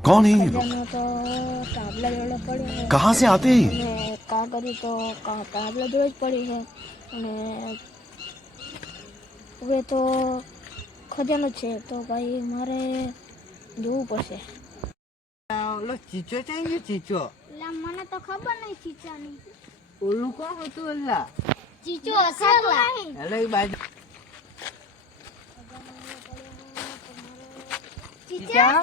कौन है ये लोग ખજાનો તો કાબલા જોડે પડ્યો છે कहाँ से आते हैं ये? અને કા કરી તો કા- કાબલા જોડે જ પડી છે અને હવે તો ખજાનો જ છે તો ભાઈ મારે જોવું પડશે ઓલો ચીચો ચાઈ ગયો ચીચો એટલે મને તો ખબર નહીં ચીચાની ઓલું કોણ હતું ઓલા ચીચો હશે હેલો એ બાજુ ચીચા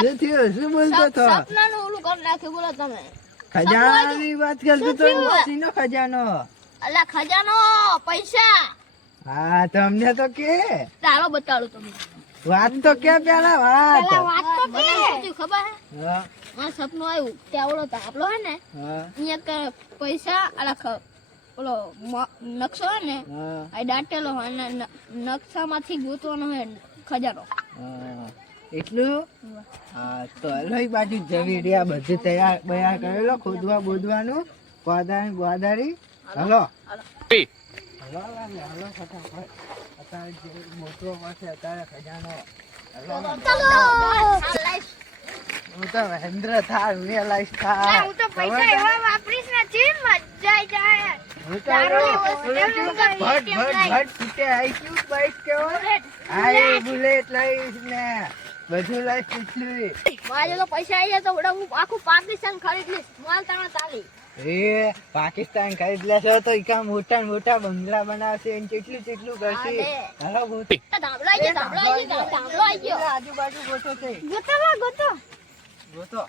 શું થયું શું બોલતો? હતો સપનાનું ઓલું કરી નાખ્યું બોલો તમે. ખજાનાની વાત કરતો તો સીનો ખજાનો. અલા ખજાનો પૈસા. હા તમને તો કે. ચાલો બતાડું તમને. વાત તો કે પેલા વાત. વાત તો કે. ખબર હે? હા. સપનું આવ્યું કે ઓલો તાપલો હે ને હા. અહીંયા પૈસા અલા ખ- ઓલો નકશો હે ને આ દાટેલો હોય ને ન- નકશામાંથી ગોતવાનો હે ખજાનો. એટલું? હા તો એ બાજુ જવી રહ્યા બધું તૈયાર બયા કરેલો ખોદવા બોદવાનું ગોદારી ગોદારી હલો. હલો લાગે, હલો ફટાફટ. અત્યારે જે મોટો પાસે અત્યારે ખજાનો. હલો. હું તો મહેન્દ્ર થાર રિયલાઇઝ થાર હું તો પૈસા એવા વાપરીશ ને જે મજા આવી બધું લઈશ કેટલું મારે તો પૈસા આવી જાય તો હું આખું પાકિસ્તાન ખરીદ લઈશ. માલ તાણા તાલી એ પાકિસ્તાન ખરીદ લેશો તો ઈકા મોટા મોટા બંગલા બનાવશે ને કેટલું કેટલું કરશે. હાલો ગોતી આજુબાજુ ગોતો છે ગોતો ગોતો. ગોતો.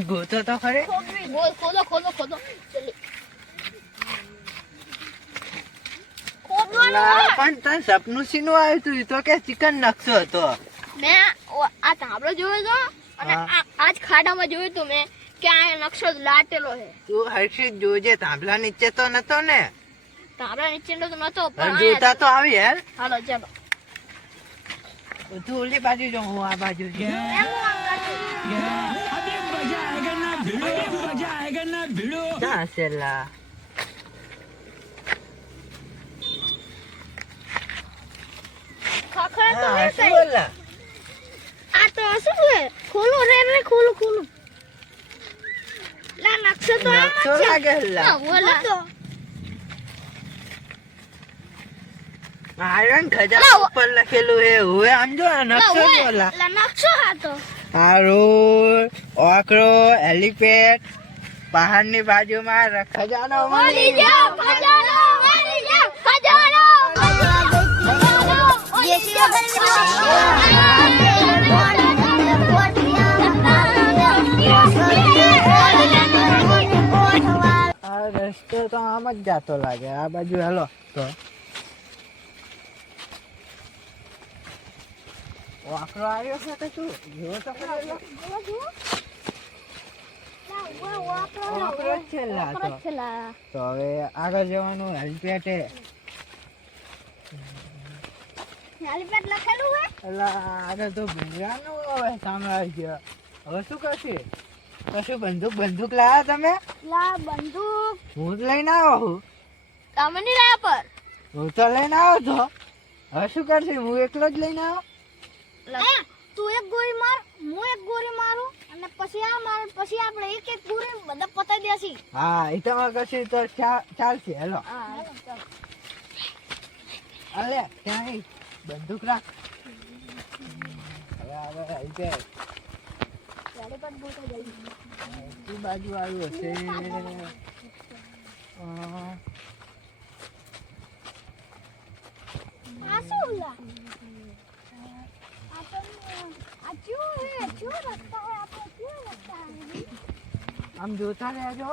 ગોતો. ને? તો ખરે. બોલ ખોદો ખોદો ખોદો. પણ તને સપનું શીનું આવ્યું તું? તો કે ચિકન નકશો હતો. મેં આ તાંબલો જોયો તો? અને આજ ખાડામાં જોયું તું મેં કે આ નકશો લાટેલો છે. તું હર્ષિત જોજે તાંભલા નીચે તો નતો ને? તાંબલા નીચે તો નતો પણ જોતા તો આવી યાર હાલો ચાલો. તું ઓલી બાજુ જો હું આ બાજુ છું. ક્યાં હશે લા? ખખડા તો હા, કઈ. આ તો શું છે? ખોલું રે રે ખોલું ખોલું. લા નકશો તો આમ છે. લાગે લા. ના, આયરન ખજાના ઉપર લખેલું હે હવે આમ જો નકશો ઓય, લા લા, નકશો હતો હારો ઓકરો એલિફેન્ટ પહાડની બાજુમાં ખજાનો મળી મળી ખજાનો. જ જાતો લાગે. આ બાજુ હેલો. તો? વાકરો આવ્યો છે કે શું? જોવો તો વાકરો હવે આગળ જવાનું હેલ્પેટ. હે? એટલે આગળ તો ભૂંગળાનું હવે સામ્રાજ્ય. હવે શું કરશે? કશું બંદૂક બંદૂક લાયા તમે? લા બંદૂક. હું જ લઈને આવ્યો છું. તમે નહીં લાયા પર? હું તો લઈને આવ્યો તો હવે શું કરશે? હું એકલો જ લઈને આવ્યો તું એક ગોળી માર હું એક ગોળી મારું અને પછી આ માર પછી આપણે એક એક ગોળી બધા પતાઈ દેસી હા એ તમે કશું તો ચાલશે. હેલો. અલે ત્યાં બંદૂક રાખ. હવે હવે હેલ્પેટ એ બાજુ આવ્યું હશે આમ જોતા રહેજો.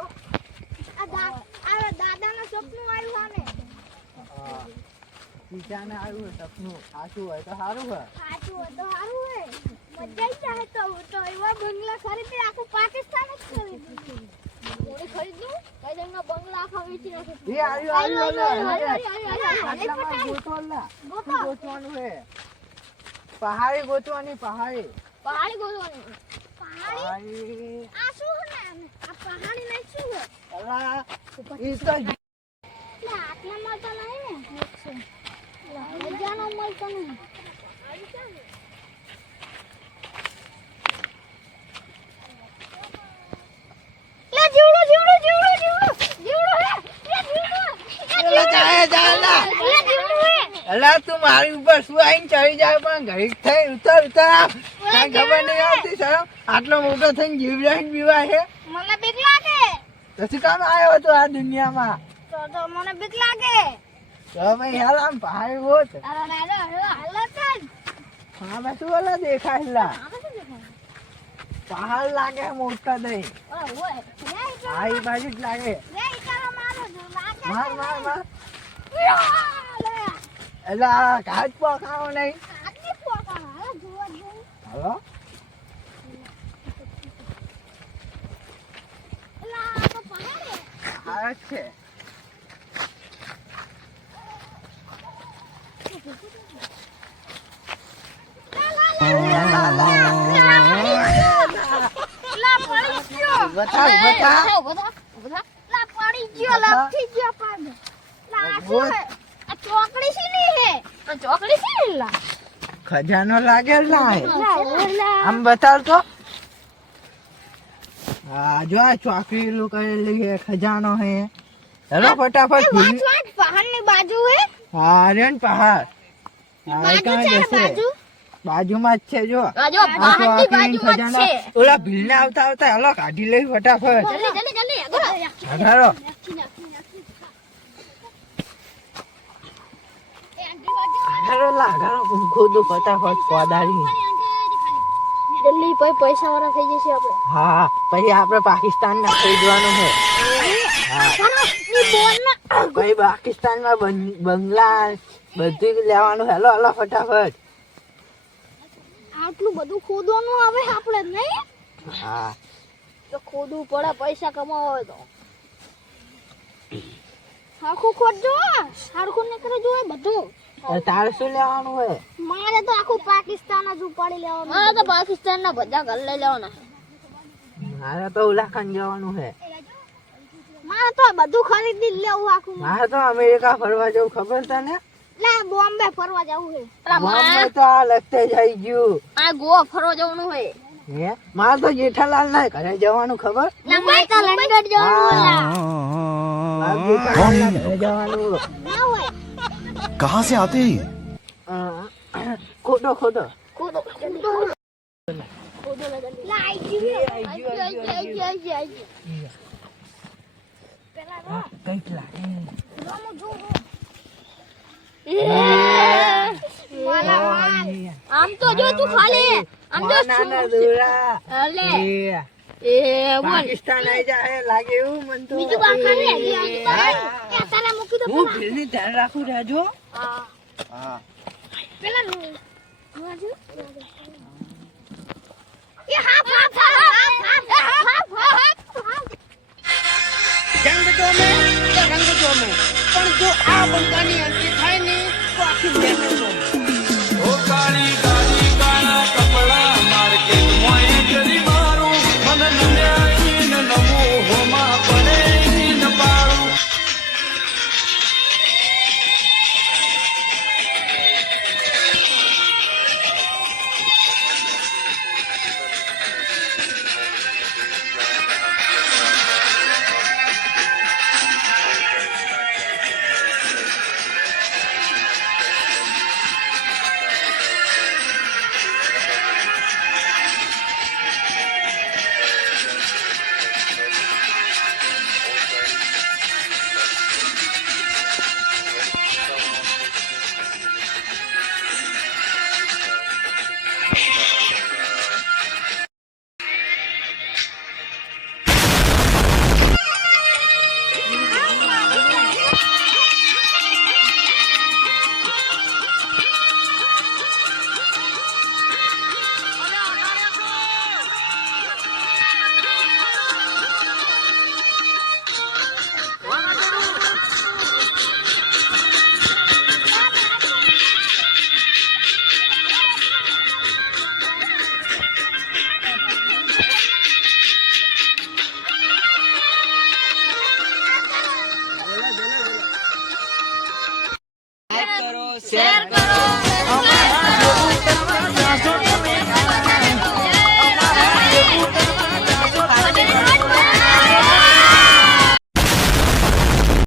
દાદાનું સપનું આવ્યું આને ટીચાને આવ્યું સપનું. સાચું હોય તો સારું હોય. સાચું હોય તો સારું હોય. મજા જાય તો તો એવા બંગલા ખરીદી આખું પાકિસ્તાન જ ખરીદ્યું કોણે ખરીદ્યું કઈ જણનો બંગલા આખા વેચી નાખે. એ આવ્યું આવ્યું. શું ગોતવાનું હે પહાડી ગોતવાની પહાડી. પહાડી ગોતવાની પહાડી? આ શું નામ આ પહાડી ને શું અલા, ઈ તો આટલા મળતા નહીં ને? હજારનો મળતો નહીં લે જીવડો જીવડો જીવડો જીવડો જીવડો હે લે જીવડો પેલો જાય જાય અલા. લે જીવડો હે અલા તું મારી ઉપર શું આઈને ચડી જાય? પણ ઘડીક થઈ ઉતર ઉતર. ખબર નહીં આવતી સાહેબ. આટલો મોટો થઈને જીવડાઈને બીવા છે? મને બીક લાગે. પછી કામ આવ્યો હતો આ દુનિયામાં? તો તો મને બીક લાગે. તો ભાઈ યાર આમ પહાડી બહુ અરે અરે અરે હાલો ચાલ હા બસ ઓલા દેખાય લા? પહાડ લાગે મોટા ઓય ઓય આ બાજુ જ લાગે. મારો? માર માર એટલે આ ઘાટ પખાવો નહીં હાલો છે ચોકડી ની હે આ ચોકડી ની લા? ખજાનો લાગે લા આમ બતાવ તો હા જો આ ચોકીલું કરેલી છે ખજાનો હે હેલો ફટાફટ ભૂલી- પહાડની બાજુ હે? હા રે પહાડ. હા, બાજુ? કાં છે જશે? બાજુમાં જ છે. જો ઓલા ભીલને આવતા આવતા હેલો કાઢી લઈ ફટાફટ. ફટાફટ પછી પૈસા વાળા થઈ જશે આપણે. હા પછી આપણે પાકિસ્તાનમાં ખરીદવાનું છે પાકિસ્તાનમાં બંગલા બધું લેવાનું. હેલો હેલો ફટાફટ. આટલું બધું ખોદવાનું આવે આપણે નહીં? હા. તો ખોદવું પડે પૈસા કમાવા હોય તો. આખું ખોદજો સરખું નીકળી જોવે બધું. તારે શું લેવાનું હોય? મારે તો આખું પાકિસ્તાન જ ઉપાડી લેવાનું. હા તો પાકિસ્તાન ના બધા ઘર લઈ લેવાના. મારે તો ઉલાખંડ જવાનું છે. મારે તો બધું ખરીદી લેવું આખું. મારે તો અમેરિકા ફરવા જવું ખબર તને? લે બોમ્બે ફરવા જવું છે. બોમ્બે તો આ લગતે જઈ ગયું. આ ગોવા ફરવા જવાનું છે હે? મારે તો જેઠાલાલ ના ઘરે જવાનું ખબર? મુંબઈ તો લંડન જવાનું कहाँ से आते हैं ये? અ, ખોટો ખોટો ખોદો ખોદો ખોદો લગન લા આઈ ગયું આઈ ગયું આઈ ગયું આઈ ગયું આઈ ગયું પેલા હા, કંઈક લાગે રમો જો આમ તો જો તું ખાલી આમ તો ના ના દોરા અલે એ, એ બોલ પાકિસ્તાન આઈ જાય લાગે એવું મન તો. બીજું બાર ખાલી હજી હા. હજી એ તને મૂકી દો હું ભીલની ધ્યાન રાખું રહેજો હા. હા. પેલા નું એ half half half half half half half જોમે તો રંગ જોમે પણ જો આ બંકાની અંતે થાય ને તો આખી બેઠો જોમે